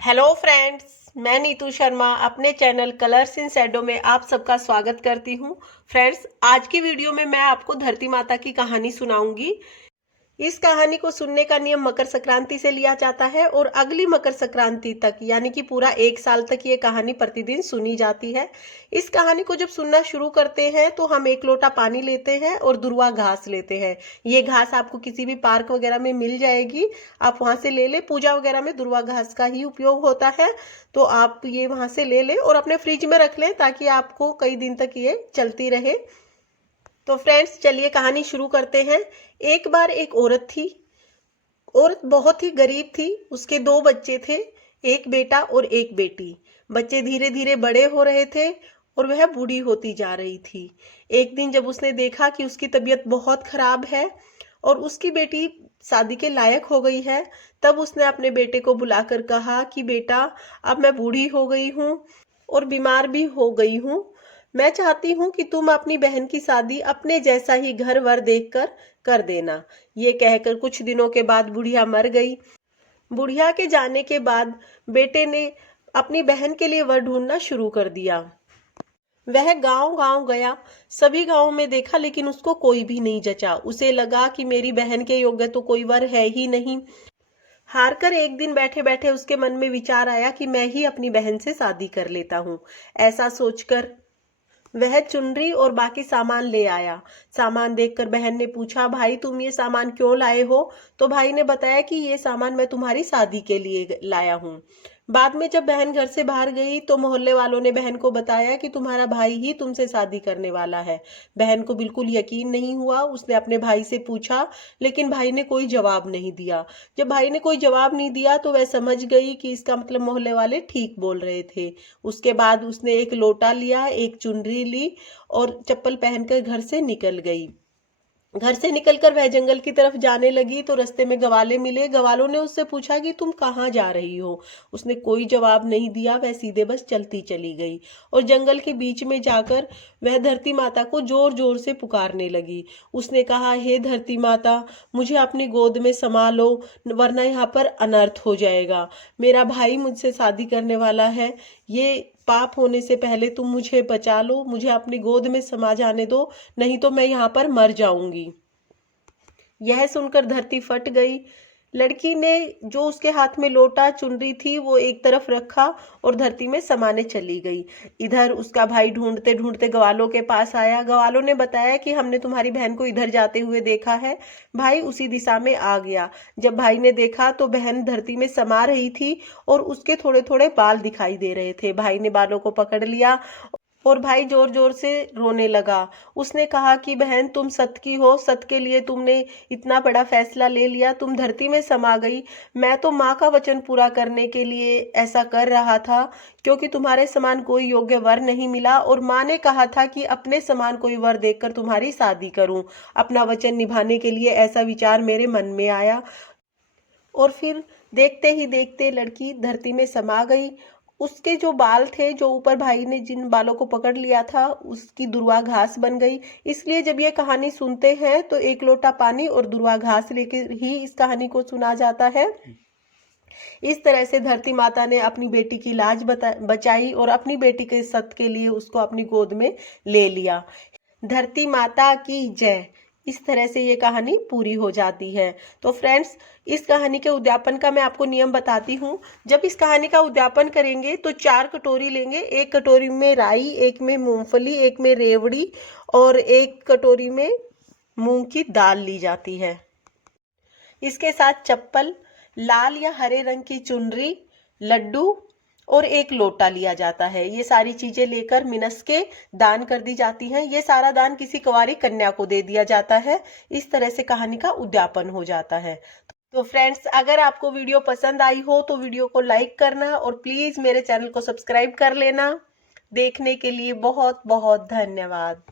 Hello friends, मैं नीतू शर्मा अपने channel Colors in Shadow में आप सबका स्वागत करती हूँ। फ्रेंड्स, आज की वीडियो में मैं आपको धरती माता की कहानी सुनाऊंगी। इस कहानी को सुनने का नियम मकर संक्रांति से लिया जाता है और अगली मकर संक्रांति तक यानी कि पूरा 1 साल तक ये कहानी प्रतिदिन सुनी जाती है। इस कहानी को जब सुनना शुरू करते हैं तो हम 1 लोटा पानी लेते हैं और दुर्वा घास लेते हैं। ये घास आपको किसी भी पार्क वगैरह में मिल जाएगी, आप वहां से ले ले। पूजा वगैरह में दुर्वा घास का ही उपयोग होता है, तो आप ये वहां से ले ले और अपने फ्रिज में रख लें ताकि आपको कई दिन तक ये चलती रहे। तो फ्रेंड्स, चलिए कहानी शुरू करते हैं। एक बार एक औरत थी। औरत बहुत ही गरीब थी। उसके 2 बच्चे थे, एक बेटा और एक बेटी। बच्चे धीरे धीरे बड़े हो रहे थे और वह बूढ़ी होती जा रही थी। एक दिन जब उसने देखा कि उसकी तबीयत बहुत खराब है और उसकी बेटी शादी के लायक हो गई है, तब उसने अपने बेटे को बुलाकर कहा कि बेटा, अब मैं बूढ़ी हो गई हूँ और बीमार भी हो गई हूँ। मैं चाहती हूँ कि तुम अपनी बहन की शादी अपने जैसा ही घर वर देखकर कर देना। ये कहकर कुछ दिनों के बाद बुढ़िया मर गई। बुढ़िया के जाने के बाद बेटे ने अपनी बहन के लिए वर ढूंढना शुरू कर दिया। वह गांव गांव गया, सभी गांवों में देखा, लेकिन उसको कोई भी नहीं जचा। उसे लगा कि मेरी बहन के योग्य तो कोई वर है ही नहीं। हार कर एक दिन बैठे बैठे उसके मन में विचार आया कि मैं ही अपनी बहन से शादी कर लेता हूँ। ऐसा सोचकर वह चुनरी और बाकी सामान ले आया। सामान देखकर बहन ने पूछा, भाई तुम ये सामान क्यों लाए हो? तो भाई ने बताया कि ये सामान मैं तुम्हारी शादी के लिए लाया हूँ। बाद में जब बहन घर से बाहर गई तो मोहल्ले वालों ने बहन को बताया कि तुम्हारा भाई ही तुमसे शादी करने वाला है। बहन को बिल्कुल यकीन नहीं हुआ। उसने अपने भाई से पूछा, लेकिन भाई ने कोई जवाब नहीं दिया। जब भाई ने कोई जवाब नहीं दिया तो वह समझ गई कि इसका मतलब मोहल्ले वाले ठीक बोल रहे थे। उसके बाद उसने एक लोटा लिया, एक चुनरी ली और चप्पल पहनकर घर से निकल गई। घर से निकलकर वह जंगल की तरफ जाने लगी तो रास्ते में गवाले मिले। गवालों ने उससे पूछा कि तुम कहाँ जा रही हो? उसने कोई जवाब नहीं दिया। वह सीधे बस चलती चली गई और जंगल के बीच में जाकर वह धरती माता को जोर जोर से पुकारने लगी। उसने कहा, हे धरती माता, मुझे अपनी गोद में समा लो, वरना यहाँ पर अनर्थ हो जाएगा। मेरा भाई मुझसे शादी करने वाला है। ये पाप होने से पहले तुम मुझे बचा लो, मुझे अपनी गोद में समा जाने दो, नहीं तो मैं यहाँ पर मर जाऊंगी। यह सुनकर धरती फट गई। लड़की ने जो उसके हाथ में लोटा चुनरी थी वो एक तरफ रखा और धरती में समाने चली गई। इधर उसका भाई ढूंढते ढूंढते ग्वालों के पास आया। ग्वालों ने बताया कि हमने तुम्हारी बहन को इधर जाते हुए देखा है। भाई उसी दिशा में आ गया। जब भाई ने देखा तो बहन धरती में समा रही थी और उसके थोड़े थोड़े बाल दिखाई दे रहे थे। भाई ने बालों को पकड़ लिया और भाई जोर जोर से रोने लगा। उसने कहा कि बहन, तुम सत की हो, सत के लिए तुमने इतना बड़ा फैसला ले लिया, तुम धरती में समा गई। मैं तो माँ का वचन पूरा करने के लिए ऐसा कर रहा था, क्योंकि तुम्हारे समान कोई योग्य वर नहीं मिला और माँ ने कहा था कि अपने समान कोई वर देखकर तुम्हारी शादी करूं। अपना वचन निभाने के लिए ऐसा विचार मेरे मन में आया और फिर देखते ही देखते लड़की धरती में समा गई। उसके जो बाल थे, जो ऊपर भाई ने जिन बालों को पकड़ लिया था, उसकी दुर्वा घास बन गई। इसलिए जब ये कहानी सुनते हैं तो 1 लोटा पानी और दुर्वा घास लेकर ही इस कहानी को सुना जाता है। इस तरह से धरती माता ने अपनी बेटी की लाज बचाई और अपनी बेटी के सत के लिए उसको अपनी गोद में ले लिया। धरती माता की जय। इस तरह से ये कहानी पूरी हो जाती है। तो फ्रेंड्स, इस कहानी के उद्यापन का मैं आपको नियम बताती हूँ। जब इस कहानी का उद्यापन करेंगे तो 4 कटोरी लेंगे। एक कटोरी में राई, एक में मूंगफली, एक में रेवड़ी और एक कटोरी में मूंग की दाल ली जाती है। इसके साथ चप्पल, लाल या हरे रंग की चुनरी, लड्डू और एक लोटा लिया जाता है। ये सारी चीजें लेकर मिनस के दान कर दी जाती हैं। ये सारा दान किसी कुंवारी कन्या को दे दिया जाता है। इस तरह से कहानी का उद्यापन हो जाता है। तो फ्रेंड्स, अगर आपको वीडियो पसंद आई हो तो वीडियो को लाइक करना और प्लीज मेरे चैनल को सब्सक्राइब कर लेना। देखने के लिए बहुत बहुत धन्यवाद।